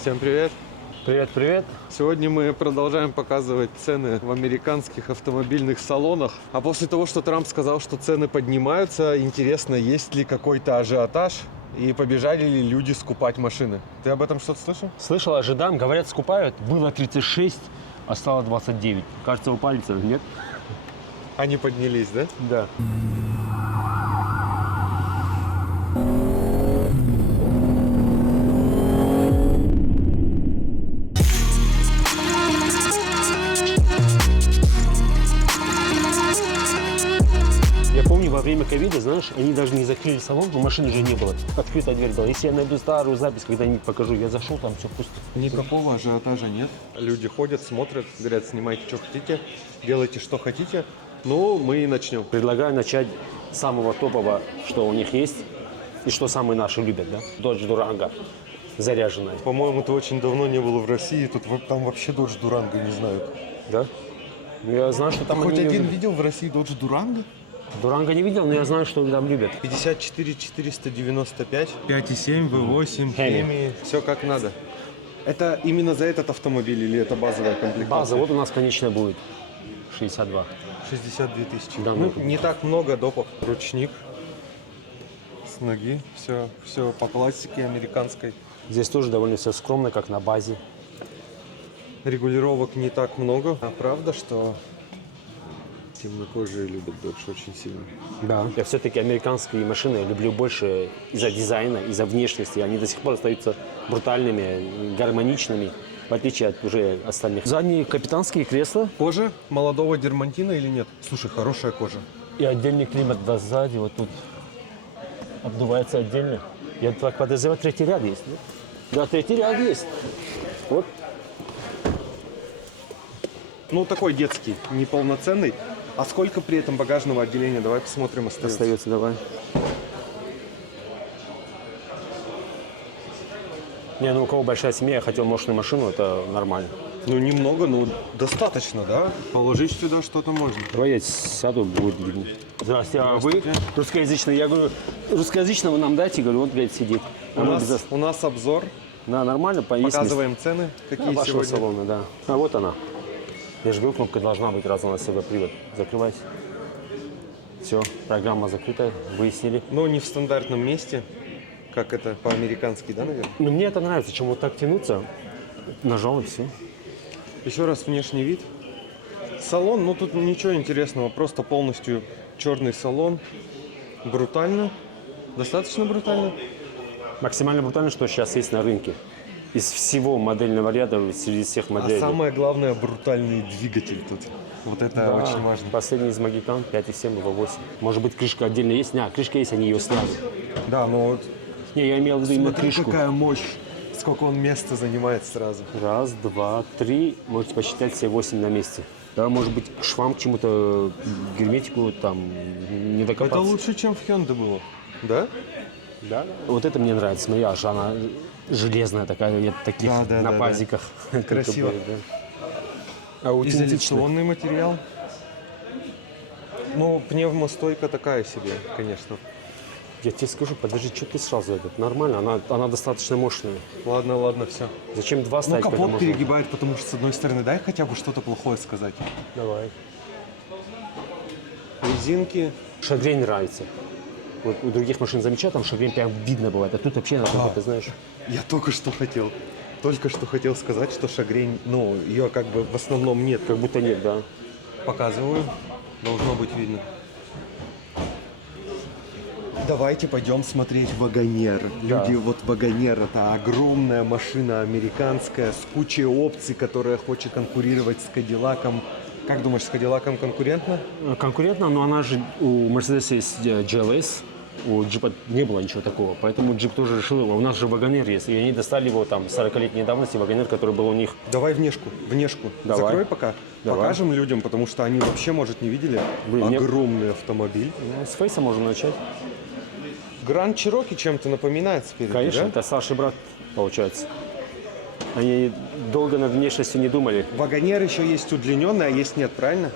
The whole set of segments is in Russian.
Всем привет! Привет. Сегодня мы продолжаем показывать цены в американских автомобильных салонах. А после того, что Трамп сказал, что цены поднимаются, интересно, есть ли какой-то ажиотаж и побежали ли люди скупать машины. Ты об этом что-то слышал? Слышал, ожидаем, говорят, скупают. Было 36, а стало 29. Кажется, упали цены, нет? Они поднялись, да? Да. Я помню, во время ковида, знаешь, они даже не закрыли салон, но машины же не было. Открытая дверь была. Если я найду старую запись, когда-нибудь покажу, я зашел, там все пусто. Никакого ажиотажа нет. Люди ходят, смотрят, говорят, снимайте, что хотите, делайте, что хотите. Ну, мы и начнем. Предлагаю начать с самого топового, что у них есть, и что самые наши любят, да? Dodge Durango, заряженная. По-моему, ты очень давно не был в России, там вообще Dodge Durango не знают. Да? Ну, я знаю, что там Хоть они один любят. видел в России Dodge Durango? Дуранго не видел, но я знаю, что там любят. 54 495, 5,7, V8, Хеми. хемии, все как надо. Это именно за этот автомобиль или это базовая комплектация? База, вот у нас конечная будет 62. 62 тысячи. Да, ну, ну, не так много допов. Ручник с ноги, все по классике американской. Здесь тоже довольно все скромно, как на базе. Регулировок не так много. А правда, что темнокожие любят Dodge очень сильно? Да. Я все-таки американские машины люблю больше из-за дизайна, из-за внешности. Они до сих пор остаются брутальными, гармоничными, в отличие от уже остальных. Задние капитанские кресла Кожа молодого дермантина или нет? Слушай, хорошая кожа. и отдельный климат сзади, вот тут обдувается отдельно. Я так подозреваю, третий ряд есть, нет? Да, третий ряд есть. Вот. Ну, такой детский, неполноценный. А сколько при этом багажного отделения? Давай посмотрим, Остается, давай. Не, ну у кого большая семья, я хотел мощную машину, это нормально. Ну, немного, но достаточно, да? Положить сюда что-то можно. Давай я сяду, будет видно. Здравствуйте, а вы Здравствуйте. русскоязычный? Я говорю, русскоязычного нам дайте, говорю, вот, блядь, сидит. У нас обзор, Да, нормально, поесть. показываем цены, какие Вашего сегодня. салона, да. А вот она. Я же говорю, кнопка должна быть, раз у нас всегда привод. Закрывайся. Все, программа закрыта, выяснили. Но не в стандартном месте, как это по-американски, да, наверное? Но мне это нравится, чем вот так тянуться. Нажал и все. Еще раз внешний вид. Салон, ну тут ничего интересного, просто полностью черный салон. Брутально, достаточно брутально. Максимально брутально, что сейчас есть на рынке. Из всего модельного ряда, среди всех А моделей. самое главное, брутальный двигатель тут. Вот это Да, очень важно. Последний из Магикан 5,7 и V8. Может быть, крышка отдельно есть? Не, крышка есть, они ее сняли. Да, но вот Не, я имел в виду именно смотри, крышку. какая мощь, сколько он места занимает сразу. Раз, два, три. Можете посчитать все 8 на месте. Да, может быть, к швам, к чему-то, герметику там не докопаться. Это лучше, чем в Hyundai было, да? Да, да. Вот это мне нравится. Смотри, аж она железная такая, нет таких Да, да, на да, пазиках. Красиво. Аутентично. Изоляционный материал. Ну, пневмостойка такая себе, конечно. Я тебе скажу, подожди, что ты сразу этот? Нормально, она достаточно мощная. Ладно, все. Зачем два Ну, ставить? когда капот можно- перегибает, потому что, с одной стороны, дай хотя бы что-то плохое сказать. Давай. Резинки. Шагрень нравится. Вот у других машин замечаю, там шагрень прям видно бывает, а тут вообще на ты знаешь. Я только что хотел сказать, что шагрень, ну, ее как бы в основном нет. Как будто нет, да. Показываю. Должно быть видно. Давайте пойдем смотреть Вагонер. Да. Люди, вот Вагонер — это огромная машина американская с кучей опций, которая хочет конкурировать с Кадиллаком. Как думаешь, с Кадиллаком конкурентно? Конкурентно, но она же, у Mercedes есть GLS, у джипа не было ничего такого, поэтому джип тоже решил его. У нас же Вагонер есть, и они достали его там 40-летней давности, Вагонер, который был у них. Давай внешку. Давай. Закрой пока. Давай. Покажем людям, потому что они вообще, может, не видели. Блин, мне- Огромный автомобиль. Ну, с фейса можно начать. Гранд Чироки чем-то напоминает спереди, Конечно, да? это Саша брат, получается. Они долго над внешностью не думали. Вагонер еще есть удлиненный, а есть нет, правильно?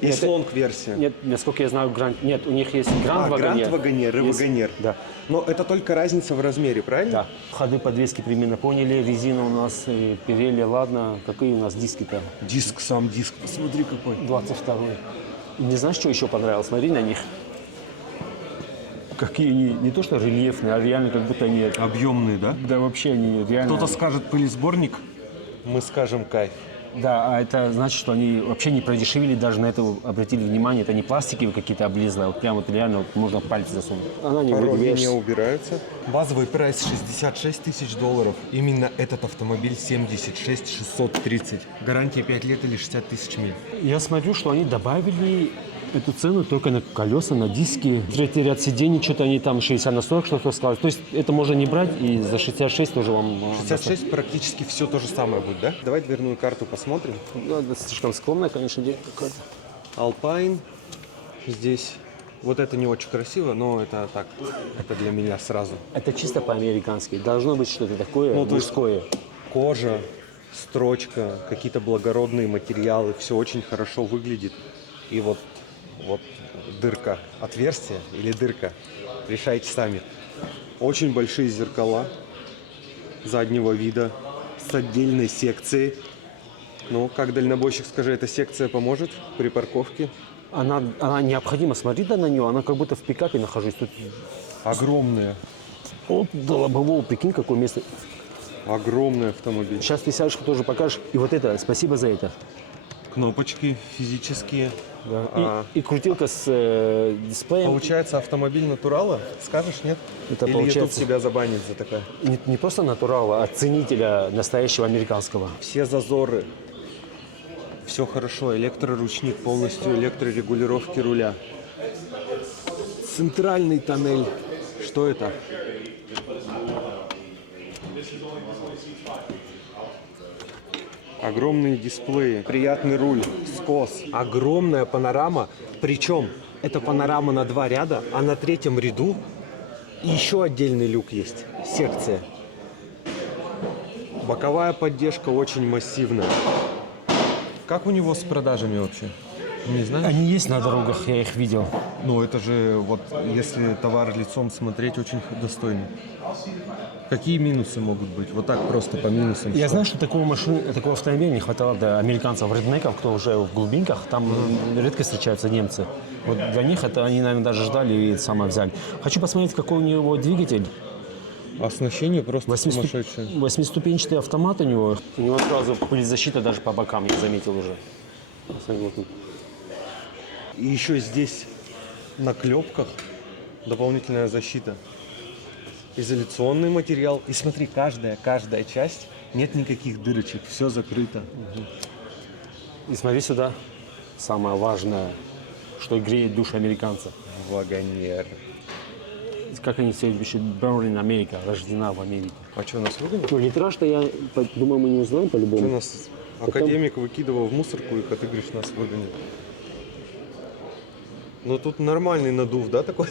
И Нет, слонг-версия. Нет, насколько я знаю, нет, у них есть Гранд Гранд-вагонер и Есть- вагонер. Да. Но это только разница в размере, правильно? Да. Ходы, подвески примерно поняли. Резина у нас, Pirelli, ладно. Какие у нас диски-то? Диск, сам диск. Посмотри какой. 22-й. Не знаешь, что еще понравилось? Смотри на них. Какие они, не то что рельефные, а реально как будто они... Объемные, да? Да вообще они реально... Кто-то скажет пылесборник, мы скажем кайф. Да, а это значит, что они вообще не продешевили, даже на это обратили внимание. Это не пластиковые какие-то облезлые, а вот прям вот реально вот можно пальцы засунуть. Она не Пороги будет не убираются. Базовый прайс $66 тысяч. Именно этот автомобиль 76 630. Гарантия 5 лет или 60 тысяч миль. Я смотрю, что они добавили эту цену только на колеса, на диски. Третий ряд сидений, что-то они там 60 на 40 что-то сказали. То есть это можно не брать, и за 66 тоже вам... 66 практически все то же самое будет, да? Давай дверную карту посмотрим. Ну, это слишком скромная, конечно, денег какая-то. Alpine. Здесь вот это не очень красиво, но это так, это для меня сразу. Это чисто по-американски. Должно быть что-то такое Ну, то есть- мужское. Кожа, строчка, какие-то благородные материалы, все очень хорошо выглядит. И вот дырка, отверстие или дырка, решайте сами. Очень большие зеркала заднего вида с отдельной секцией. Ну, как дальнобойщик, скажи, эта секция поможет при парковке? Она необходима. Смотри да, на нее, она как будто в пикапе нахожусь. Тут Огромные, вот до лобового, прикинь, какое место. огромный автомобиль. Сейчас ты сядешь, тоже покажешь. И вот это, спасибо за это. Кнопочки физические. Да. А. И крутилка с дисплеем. Получается, автомобиль натурала? Скажешь, нет? Это Или получается- YouTube тебя забанит за такое? Не просто натурала, а ценителя настоящего американского. Все зазоры, все хорошо, электроручник полностью, электрорегулировки руля. Центральный тоннель, что это? Огромные дисплеи, приятный руль, скос. Огромная панорама, причем это панорама на 2 ряда, а на 3-м ряду еще отдельный люк есть, секция. Боковая поддержка очень массивная. Как у него с продажами вообще? Не знаю. Они есть на дорогах, я их видел. Ну, это же, вот, если товар лицом смотреть, очень достойный. Какие минусы могут быть? Вот так просто по минусам. Я что? знаю, что такого автомобиля не хватало для американцев, реднеков, кто уже в глубинках, там редко встречаются немцы. Вот для них это они, наверное, даже ждали и самое взяли. Хочу посмотреть, какой у него двигатель. Оснащение просто сумасшедшее. 8-ступенчатый автомат у него. У него сразу пылезащита даже по бокам, я заметил уже. Смотри, вот тут. И еще здесь на клепках дополнительная защита. Изоляционный материал. И смотри, каждая часть, нет никаких дырочек, все закрыто. И смотри сюда. Самое важное, что греет душу американца. Вагонер. Как они все пишут, Born in America, рождена в Америке. А что, нас выгонят? Ну, литраж-то я, думаю, мы не узнаем Что по-любому. нас академик выкидывал в мусорку, и ты говоришь, нас выгонят. Ну тут нормальный надув, да, такой?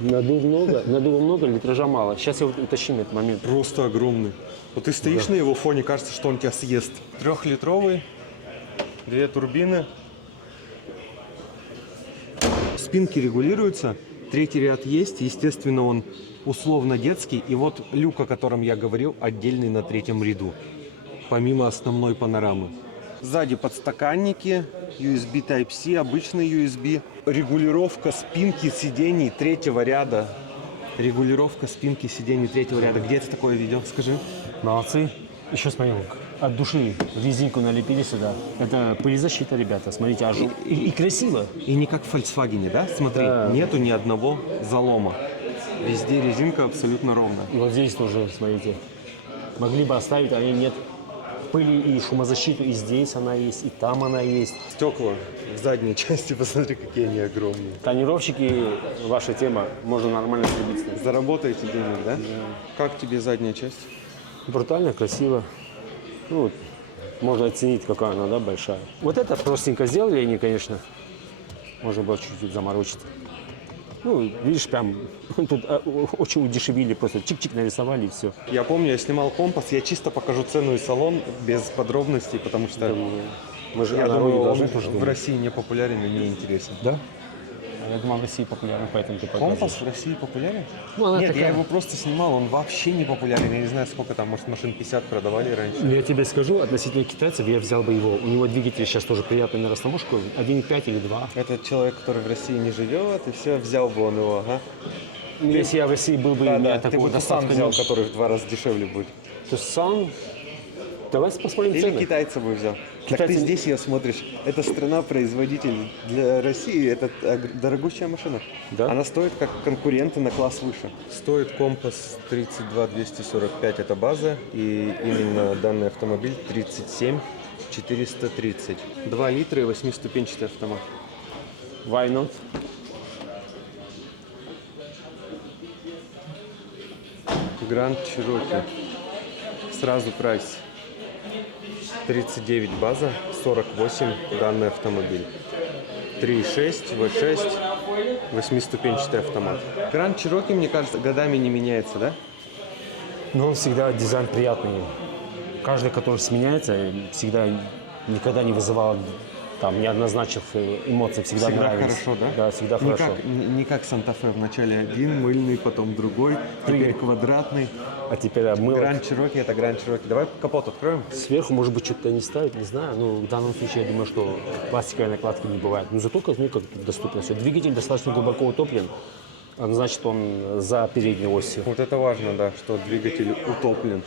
Надува много, литража мало. Сейчас я уточню этот момент. Просто огромный. Вот ты стоишь на его фоне, кажется, что он тебя съест. 3-литровый, 2 турбины. Спинки регулируются, 3-й ряд есть, естественно, он условно детский. И вот люк, о котором я говорил, отдельный на 3-м ряду, помимо основной панорамы. Сзади подстаканники, USB Type-C, обычный USB. Регулировка спинки сидений 3-го ряда. Регулировка спинки сидений 3-го ряда. Где ты такое видел? Скажи. Молодцы. Еще смотри, от души резинку налепили сюда. Это пылезащита, ребята. Смотрите, аж и красиво. И не как в Volkswagen, да? Смотри, Да. нету ни одного залома. Везде резинка абсолютно ровная. И вот здесь тоже, смотрите. Могли бы оставить, а нет. Пыли и шумозащиту и здесь она есть, и там она есть. Стекла в задней части, посмотри, какие они огромные. Тонировщики, ваша тема, можно нормально срубить. Заработаете денег, да? Как тебе задняя часть? Брутально, красиво. Ну, вот, можно оценить, какая она, да, большая. Вот это простенько сделали они, конечно. Можно было чуть-чуть заморочиться. Ну, видишь, прям тут очень удешевили, просто чик-чик нарисовали и все. Я помню, я снимал компас, я чисто покажу цену и салон без подробностей, потому что Мы же Я о думаю, народе он должны тоже в думать. России не популярен и не интересен. Да? А я думал, в России популярен, поэтому ты Компас показываешь. в России популярен? Ну, она Нет, такая. я его просто снимал, он вообще не популярен. Я не знаю, сколько там, может, машин 50 продавали раньше. Ну, я тебе скажу, относительно китайцев, я взял бы его. У него двигатель сейчас тоже приятный на растаможку, 1,5 или 2. Этот человек, который в России не живет, и все, взял бы он его, ага. Если я в России был бы, у меня Ты такого бы сам достатка взял, меньше. который в 2 раза дешевле будет. То есть сам... Давай посмотрим Или цены. китайца бы взял. Так Китайцы- ты здесь ее смотришь. Это страна-производитель. Для России это дорогущая машина. Да? Она стоит как конкуренты на класс выше. Стоит компас 32 245, это база. И именно данный автомобиль 37 430. 2 литра и 8-ступенчатый автомат. Why not? Гранд Чироки. Сразу прайс. 39 база, 48 данный автомобиль. 3.6, V6, 8-ступенчатый автомат. Гранд Чироки, мне кажется, годами не меняется, да? Но он всегда дизайн приятный. Каждый, который сменяется, всегда никогда не вызывал там неоднозначных эмоций, всегда нравились. Хорошо, да? Да, всегда не хорошо. Как, не как Санта-Фе, вначале один мыльный, потом другой, теперь квадратный. А теперь обмылок. Гранд Чироки это Гранд Чироки. Давай капот откроем. Сверху, может быть, что-то не ставить, не знаю. Но в данном случае я думаю, что пластиковой накладки не бывает. Но зато как доступно все. Двигатель достаточно глубоко утоплен. Значит, он за передней осью. Вот это важно, да, что двигатель утоплен.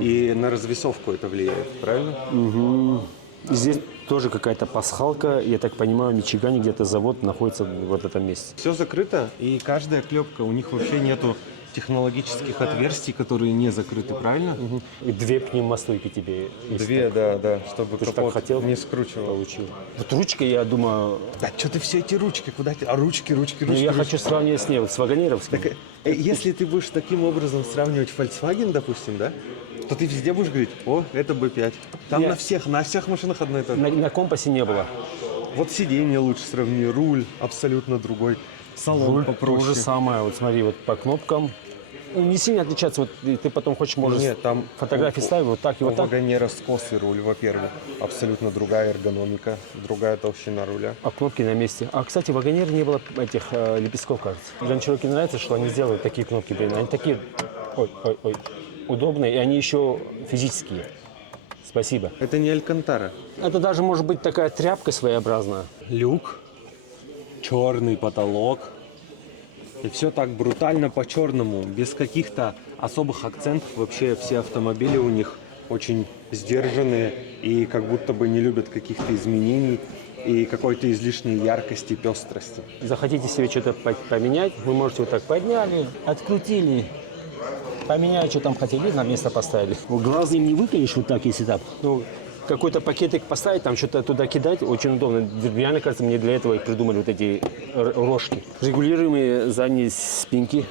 И на развесовку это влияет, правильно? Здесь тоже какая-то пасхалка. Я так понимаю, в Мичигане где-то завод находится в этом месте. Все закрыто, и каждая клепка, у них вообще нету технологических отверстий, которые не закрыты, правильно? И 2 пневмостойки тебе. если Две, да, чтобы Ты ж так капот хотел? не скручивал. получил. Вот ручка, я думаю, Да что ты все эти ручки, куда ты? А ручки. ну, я хочу сравнивать с ней, вот с вагонеровским. Так, если ты будешь таким образом сравнивать Volkswagen, допустим, да, то ты везде будешь говорить, о, это B5. Там Нет. на всех машинах одно и то же. На компасе не было. Вот сиденье лучше сравни, руль абсолютно другой, салон То попроще. же самое, вот смотри, вот по кнопкам. Ну, не сильно отличаться, вот ты потом хочешь, можешь Нет, там фотографии ставить вот так и у вот так. Вагонера скосый руль, во-первых. Абсолютно другая эргономика, другая толщина руля. А кнопки на месте. А, кстати, в Вагонере не было этих лепестков, кажется. Гранд Чироки нравится, что они сделают такие кнопки, блин. Они такие, ой, удобные, и они еще физические. Спасибо. Это не Алькантара. Это даже может быть такая тряпка своеобразная. Люк, черный потолок. И все так брутально по-черному, без каких-то особых акцентов. Вообще все автомобили у них очень сдержанные и как будто бы не любят каких-то изменений и какой-то излишней яркости, пестрости. Захотите себе что-то поменять, вы можете вот так подняли, открутили, поменяли, что там хотели, на место поставили. Глаз ним не выколешь вот так, если так. Ну, какой-то пакетик поставить, там что-то туда кидать, очень удобно. Реально, кажется, мне для этого и придумали вот эти рожки. Регулируемые задние спинки.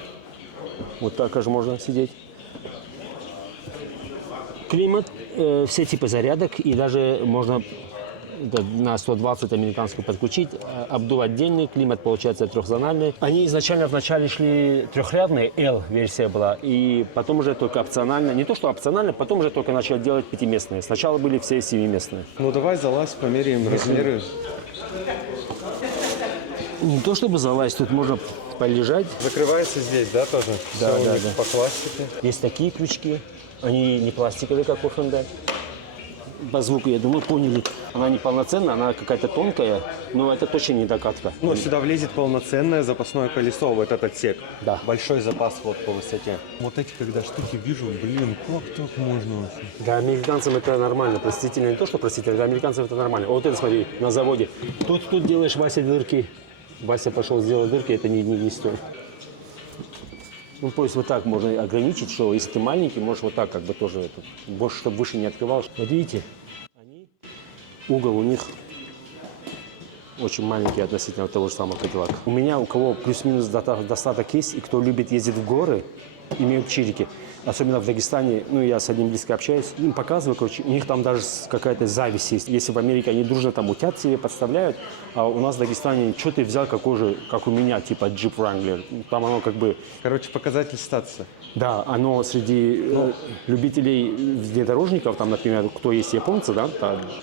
Вот так аж можно сидеть. Климат, все типы зарядок, и даже можно на 120 американскую подключить, обдув отдельный, климат получается трехзональный. Они изначально вначале шли трехрядные, L-версия была, и потом уже только опционально, не то что опционально, потом уже только начали делать пятиместные. Сначала были все семиместные. Ну давай залазь, померяем размеры. Не то чтобы залазить, тут можно полежать. Закрывается здесь, да, тоже? Да, Всё у да, них да. по классике. Есть такие крючки, они не пластиковые, как у Hyundai. По звуку, я думаю, поняли. Она не полноценная, она какая-то тонкая, но это точно не докатка. Ну, сюда влезет полноценное запасное колесо в этот отсек. Да. Большой запас вот по высоте. Вот эти, когда штуки вижу, блин, как так можно вообще? Для американцев это нормально, простительно, не то, что простительно, для американцев это нормально. Вот это смотри, на заводе. Тут делаешь, Вася, дырки. Вася пошел сделать дырки, это не стоит. Ну, то есть вот так можно ограничить, что если ты маленький, можешь вот так как бы тоже, больше, чтобы выше не открывал. Вот видите, угол у них очень маленький относительно того же самого Cadillac. У меня, у кого плюс-минус достаток есть, и кто любит ездить в горы, имеют чирики, особенно в Дагестане, ну, я с одним близко общаюсь, им показываю, короче, у них там даже какая-то зависть есть. Если в Америке они дружно там утят себе подставляют, а у нас в Дагестане, что ты взял, какой же, как у меня, типа Jeep Wrangler, там оно как бы, Короче, показатель статуса. да, оно среди любителей внедорожников, там, например, кто есть японцы, да,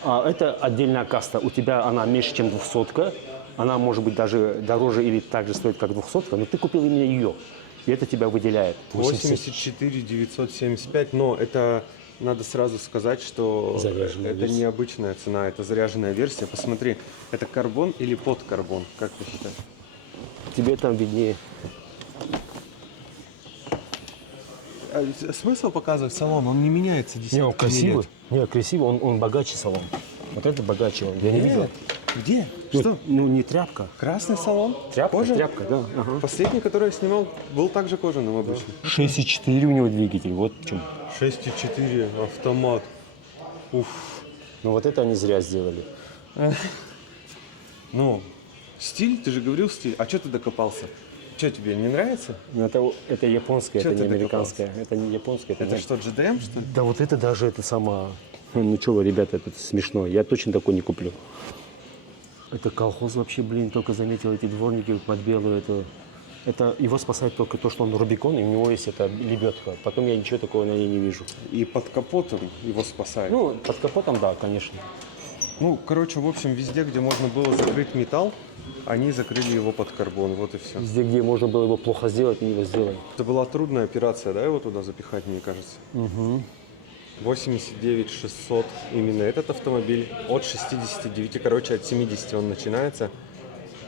а это отдельная каста, у тебя она меньше, чем 200-ка, она может быть даже дороже или так же стоит, как 200-ка, но ты купил именно ее. И это тебя выделяет. 84 975, но это надо сразу сказать, что Заряженная это версия. необычная цена, это заряженная версия. Посмотри, это карбон или под карбон, как ты считаешь? Тебе там виднее. Смысл показывать салон, он не меняется Не, он десятками красивый. лет. Не, красивый, он богаче салон. Вот это богаче он. Я не видел. Нет. Где? Ну, Что? Ну, не тряпка. Красный салон? Тряпка, Кожа? тряпка, да. Ага. Последний, который я снимал, был также кожаным обычно. 6,4 у него двигатель, вот в чем. 6,4 автомат. Уф. Ну вот это они зря сделали. Ну, стиль, ты же говорил стиль. А что ты докопался? Что тебе, не нравится? Но это японское, Чё это не ты американское. Это не японское, это Это не- что, GDM, что ли? Да вот это даже это сама. Ну что вы, ребята, это смешно. Я точно такой не куплю. Это колхоз вообще, блин, только заметил эти дворники под белую. Это его спасает только то, что он Рубикон, и у него есть эта лебедка. Потом я ничего такого на ней не вижу. И под капотом его спасает. Ну, под капотом, да, конечно. Ну, короче, в общем, везде, где можно было закрыть металл, они закрыли его под карбон, вот и все. Везде, где можно было его плохо сделать, они его сделали. Это была трудная операция, да, его туда запихать, мне кажется? Угу. 89 600 именно этот автомобиль. От 69, короче, от 70 он начинается.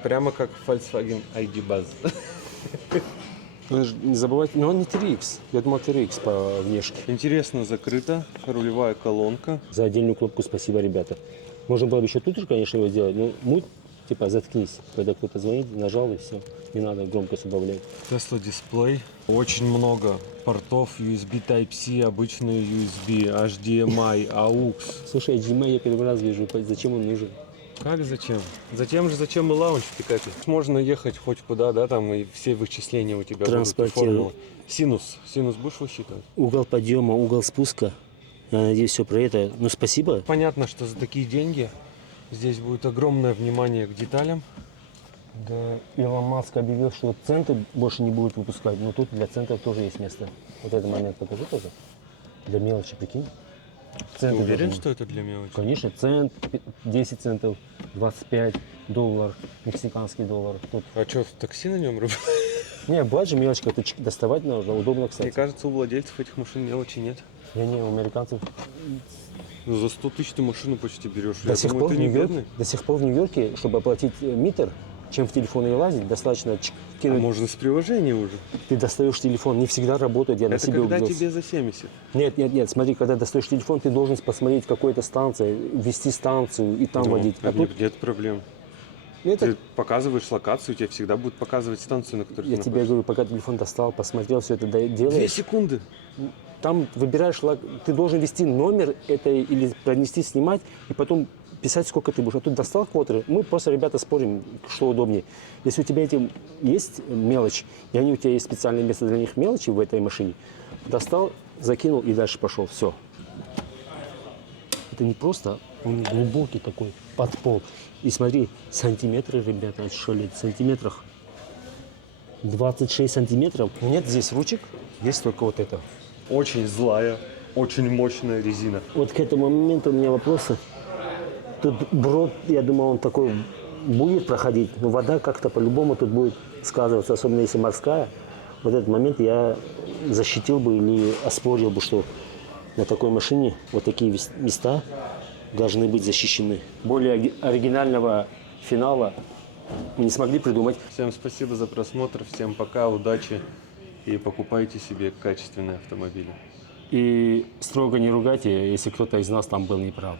Прямо как Volkswagen ID Buzz. Не забывайте, но он не 3X. Я думал 3X по внешке. Интересно закрыто, рулевая колонка. За отдельную кнопку спасибо, ребята. Можно было бы еще тут же, конечно, его сделать, но муть, типа, заткнись. Когда кто-то звонит, нажал и все. Не надо громкость убавлять. Tesla дисплей. Очень много портов USB Type-C, обычные USB, HDMI, AUX. Слушай, HDMI я первый раз вижу. Зачем он нужен? Как зачем? Зачем и лаунч пикапе? Можно ехать хоть куда, да, там и все вычисления у тебя будут. Транспортировать. Синус. Синус будешь высчитывать? Угол подъема, угол спуска. Я надеюсь, все про это. Ну, спасибо. Понятно, что за такие деньги здесь будет огромное внимание к деталям. Да, Илон Маск объявил, что центы больше не будут выпускать. Но тут для центов тоже есть место. Вот этот момент покажи тоже. Для мелочи, прикинь. Ты Центы уверен, должны- что это для мелочи? Конечно, цент, 10 центов, 25 доллар, мексиканский доллар. Тут. А что, в такси на нем работает? Не, бывает же мелочка, тут доставать нужно, удобно, Мне кстати. кажется, у владельцев этих машин мелочи нет. Я не, у американцев Ну, за 100 тысяч ты машину почти берешь. до Я сих, думаю, пор в ты не Нью-Йорке, бедный. до сих пор в Нью-Йорке, чтобы оплатить митр, чем в телефоне лазить, достаточно А кинуть. можно с приложения уже. Ты достаешь телефон, не всегда работает, я на Это себе когда убедился. тебе за 70. Нет, смотри, когда достаешь телефон, ты должен посмотреть какой-то станции, ввести станцию и там Ну, водить. А тут нет проблем. это, Ты показываешь локацию, тебе всегда будет показывать станцию, на которой я ты тебе находишься. говорю, пока телефон достал, посмотрел, все это 2 делаешь. секунды. Там выбираешь, ты должен ввести номер этой или пронести, снимать, и потом писать, сколько ты будешь. А тут достал квотеры, мы просто, ребята, спорим, что удобнее. Если у тебя этим есть мелочь, и они у тебя есть специальное место для них мелочи в этой машине, достал, закинул и дальше пошел. Все. Это не просто, он глубокий такой, под пол. И смотри, сантиметры, ребята, что ли, в сантиметрах. 26 сантиметров. Нет здесь ручек, есть только вот это. Очень злая, очень мощная резина. Вот к этому моменту у меня вопросы. Тут брод, я думаю, он такой будет проходить, но вода как-то по-любому тут будет сказываться, особенно если морская. Вот этот момент я защитил бы или оспорил бы, что на такой машине вот такие места должны быть защищены. Более оригинального финала мы не смогли придумать. Всем спасибо за просмотр, всем пока, удачи и покупайте себе качественные автомобили. И строго не ругайте, если кто-то из нас там был неправ.